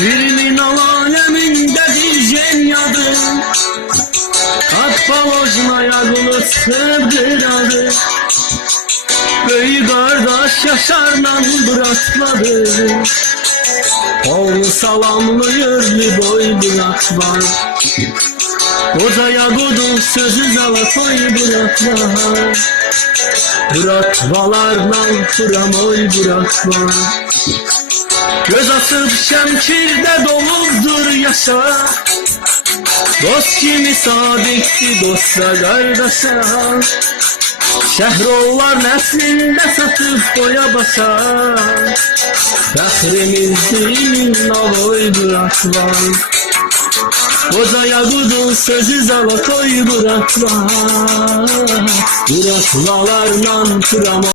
Birinin aleminde jenyadı, Atbalojnaya kılıç sığdırdı. Böyük kardeş Yaşar'la bırakmadı. Oğlu salamlıyor boy bırakma. Koca Yakud'un sözü Zalatoy bırakma. Bırakmalarla kuramoy bırakma. Göz asıp şemkirde doluzdur yaşa. Dost kimi sadikti dosta kardeşe. Şehrollar neslinde satıp boya başa. Fəxrimizdir navoy bırakma. Koca Yakud'un sözü Zalatoy bırakma. Bırakmalarla kuramoy.